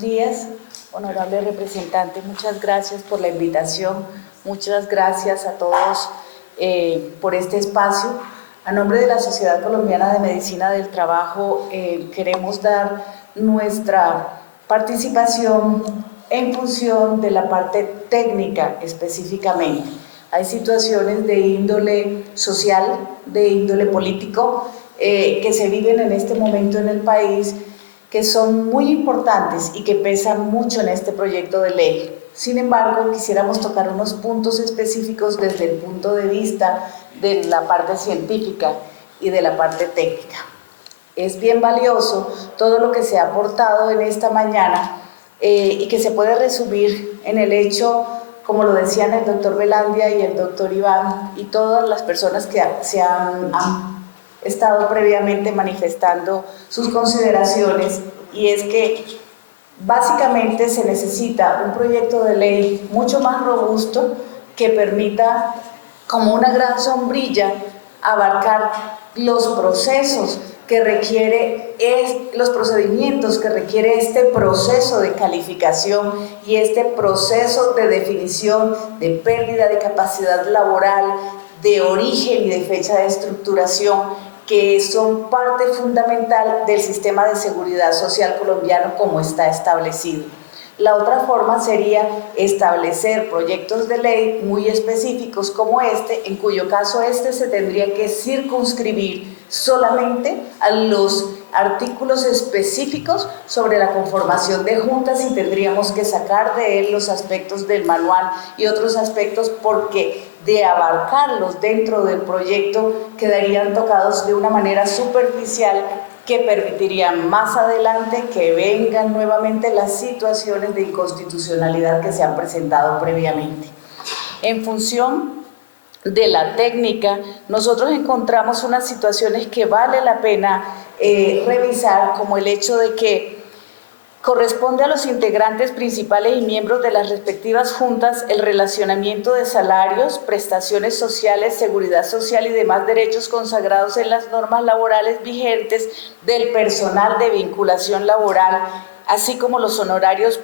Días, honorable representante, muchas gracias por la invitación, muchas gracias a todos por este espacio. A nombre de la Sociedad Colombiana de Medicina del Trabajo queremos dar nuestra participación en función de la parte técnica específicamente. Hay situaciones de índole social, de índole político que se viven en este momento en el país, que son muy importantes y que pesan mucho en este proyecto de ley. Sin embargo, quisiéramos tocar unos puntos específicos desde el punto de vista de la parte científica y de la parte técnica. Es bien valioso todo lo que se ha aportado en esta mañana y que se puede resumir en el hecho, como lo decían el doctor Velandia y el doctor Iván y todas las personas que se han estado previamente manifestando sus consideraciones, y es que básicamente se necesita un proyecto de ley mucho más robusto que permita, como una gran sombrilla, abarcar los procesos que requiere, los procedimientos que requiere este proceso de calificación y este proceso de definición de pérdida de capacidad laboral, de origen y de fecha de estructuración, que son parte fundamental del sistema de seguridad social colombiano como está establecido. La otra forma sería establecer proyectos de ley muy específicos como este, en cuyo caso este se tendría que circunscribir solamente a los artículos específicos sobre la conformación de juntas, y tendríamos que sacar de él los aspectos del manual y otros aspectos, porque de abarcarlos dentro del proyecto quedarían tocados de una manera superficial que permitirían más adelante que vengan nuevamente las situaciones de inconstitucionalidad que se han presentado previamente. En función de la técnica, nosotros encontramos unas situaciones que vale la pena revisar, como el hecho de que corresponde a los integrantes principales y miembros de las respectivas juntas el relacionamiento de salarios, prestaciones sociales, seguridad social y demás derechos consagrados en las normas laborales vigentes del personal de vinculación laboral, así como los honorarios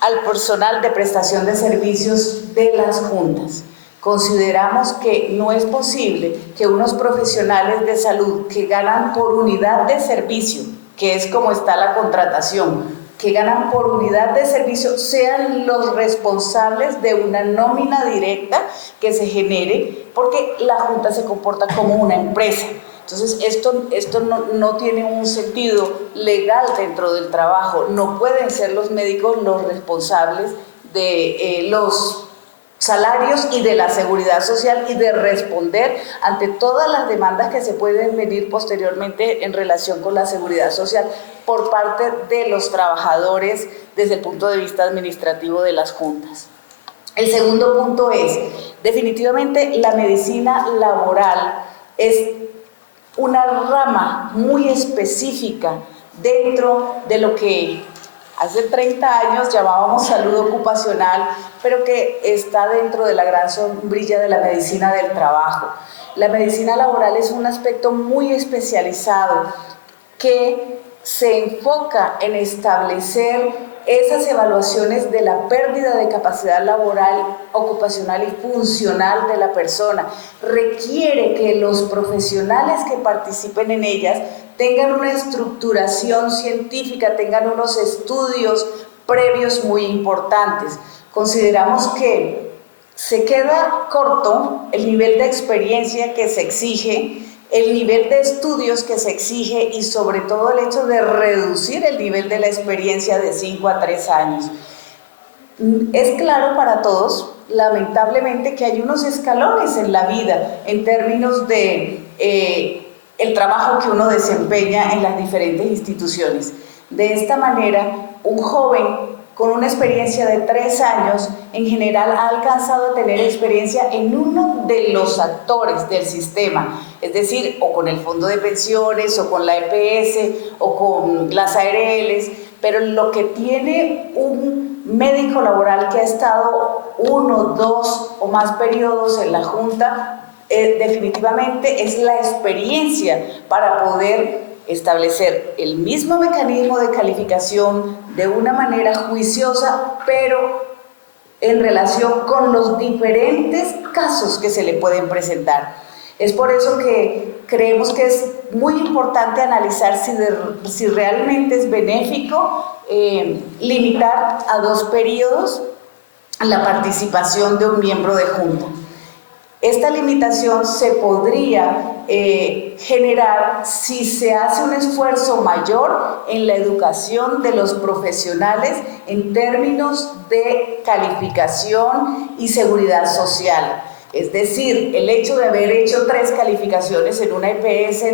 al personal de prestación de servicios de las juntas. Consideramos que no es posible que unos profesionales de salud que ganan por unidad de servicio, que es como está la contratación, que ganan por unidad de servicio, sean los responsables de una nómina directa que se genere, porque la Junta se comporta como una empresa. Entonces, esto no tiene un sentido legal dentro del trabajo. No pueden ser los médicos los responsables de los salarios y de la seguridad social y de responder ante todas las demandas que se pueden venir posteriormente en relación con la seguridad social por parte de los trabajadores desde el punto de vista administrativo de las juntas. El segundo punto es, definitivamente la medicina laboral es una rama muy específica dentro de lo que hace 30 años llamábamos salud ocupacional, pero que está dentro de la gran sombrilla de la medicina del trabajo. La medicina laboral es un aspecto muy especializado que se enfoca en establecer esas evaluaciones de la pérdida de capacidad laboral, ocupacional y funcional de la persona. Requiere que los profesionales que participen en ellas tengan una estructuración científica, tengan unos estudios previos muy importantes. Consideramos que se queda corto el nivel de experiencia que se exige, el nivel de estudios que se exige y sobre todo el hecho de reducir el nivel de la experiencia de 5 a 3 años. Es claro para todos, lamentablemente, que hay unos escalones en la vida en términos de el trabajo que uno desempeña en las diferentes instituciones. De esta manera, un joven con una experiencia de 3 años, en general ha alcanzado a tener experiencia en uno de los actores del sistema, es decir, o con el fondo de pensiones, o con la EPS, o con las ARLs, pero lo que tiene un médico laboral que ha estado 1, 2 o más periodos en la Junta, definitivamente es la experiencia para poder establecer el mismo mecanismo de calificación de una manera juiciosa, pero en relación con los diferentes casos que se le pueden presentar. Es por eso que creemos que es muy importante analizar si realmente es benéfico limitar a 2 periodos la participación de un miembro de junta. Esta limitación se podría generar si se hace un esfuerzo mayor en la educación de los profesionales en términos de calificación y seguridad social. Es decir, el hecho de haber hecho 3 calificaciones en una EPS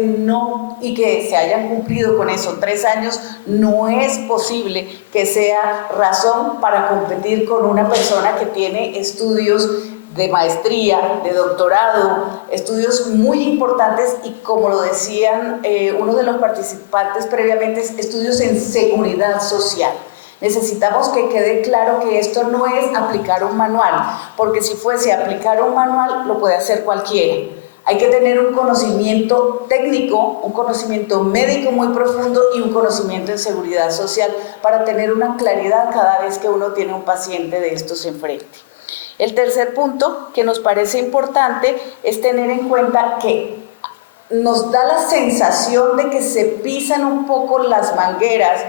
y que se hayan cumplido con eso 3 años, no es posible que sea razón para competir con una persona que tiene estudios de maestría, de doctorado, estudios muy importantes y, como lo decían uno de los participantes previamente, estudios en seguridad social. Necesitamos que quede claro que esto no es aplicar un manual, porque si fuese aplicar un manual lo puede hacer cualquiera. Hay que tener un conocimiento técnico, un conocimiento médico muy profundo y un conocimiento en seguridad social para tener una claridad cada vez que uno tiene un paciente de estos enfrente. El tercer punto que nos parece importante es tener en cuenta que nos da la sensación de que se pisan un poco las mangueras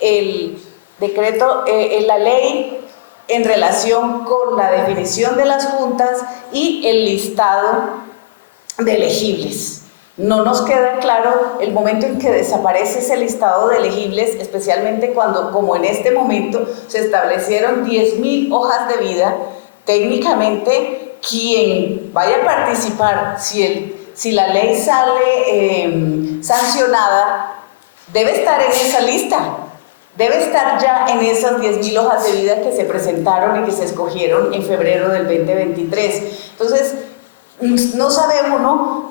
el decreto, la ley en relación con la definición de las juntas y el listado de elegibles. No nos queda claro el momento en que desaparece ese listado de elegibles, especialmente cuando, como en este momento, se establecieron 10.000 hojas de vida. Técnicamente, quien vaya a participar, si la ley sale sancionada, debe estar en esa lista. Debe estar ya en esas 10.000 hojas de vida que se presentaron y que se escogieron en febrero del 2023. Entonces, no sabemos, ¿no?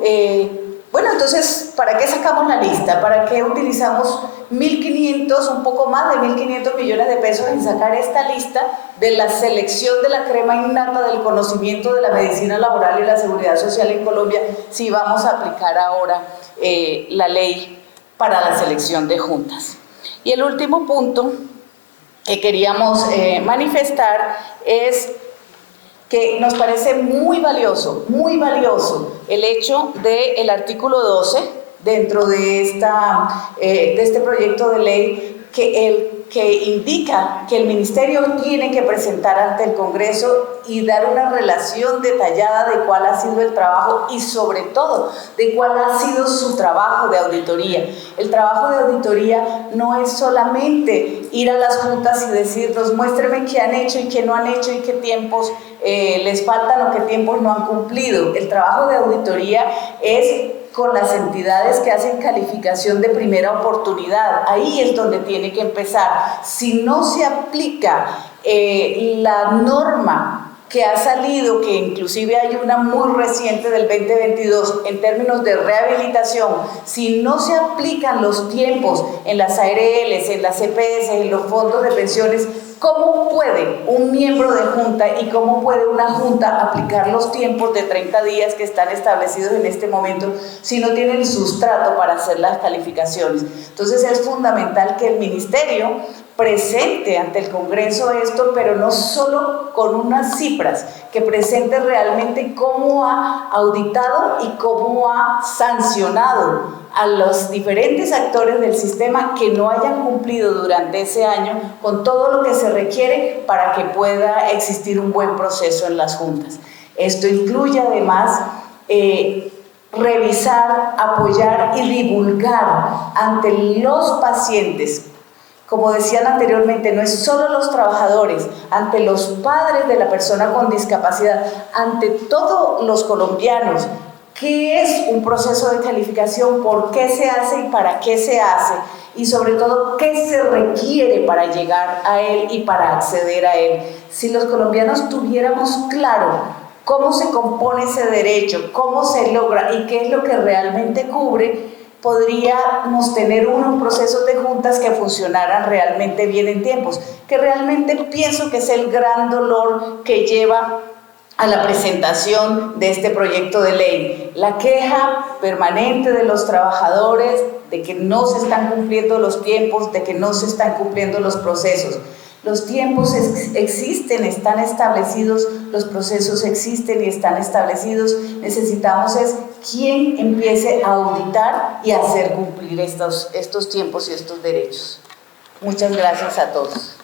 Bueno, entonces, ¿para qué sacamos la lista? ¿Para qué utilizamos 1.500, un poco más de 1.500 millones de pesos en sacar esta lista de la selección de la crema innata del conocimiento de la medicina laboral y la seguridad social en Colombia si vamos a aplicar ahora la ley para la selección de juntas? Y el último punto que queríamos manifestar es que nos parece muy valioso el hecho del artículo 12 dentro de este proyecto de ley que indica que el Ministerio tiene que presentar ante el Congreso y dar una relación detallada de cuál ha sido el trabajo y sobre todo de cuál ha sido su trabajo de auditoría. El trabajo de auditoría no es solamente ir a las juntas y decirnos muéstrenme qué han hecho y qué no han hecho y qué tiempos les faltan o qué tiempos no han cumplido. El trabajo de auditoría es con las entidades que hacen calificación de primera oportunidad. Ahí es donde tiene que empezar. Si no se aplica la norma que ha salido, que inclusive hay una muy reciente del 2022 en términos de rehabilitación, si no se aplican los tiempos en las ARLs, en las EPS, en los fondos de pensiones, ¿cómo puede un miembro de junta y cómo puede una junta aplicar los tiempos de 30 días que están establecidos en este momento si no tienen sustrato para hacer las calificaciones? Entonces es fundamental que el Ministerio presente ante el Congreso esto, pero no solo con unas cifras, que presente realmente cómo ha auditado y cómo ha sancionado a los diferentes actores del sistema que no hayan cumplido durante ese año con todo lo que se requiere para que pueda existir un buen proceso en las juntas. Esto incluye además revisar, apoyar y divulgar ante los pacientes. Como decían anteriormente, no es solo los trabajadores, ante los padres de la persona con discapacidad, ante todos los colombianos. ¿Qué es un proceso de calificación? ¿Por qué se hace y para qué se hace? Y sobre todo, ¿qué se requiere para llegar a él y para acceder a él? Si los colombianos tuviéramos claro cómo se compone ese derecho, cómo se logra y qué es lo que realmente cubre, podríamos tener unos procesos de juntas que funcionaran realmente bien en tiempos, que realmente pienso que es el gran dolor que lleva a la presentación de este proyecto de ley. La queja permanente de los trabajadores de que no se están cumpliendo los tiempos, de que no se están cumpliendo los procesos. Los tiempos existen, están establecidos, los procesos existen y están establecidos. Necesitamos es quien empiece a auditar y a hacer cumplir estos tiempos y estos derechos. Muchas gracias a todos.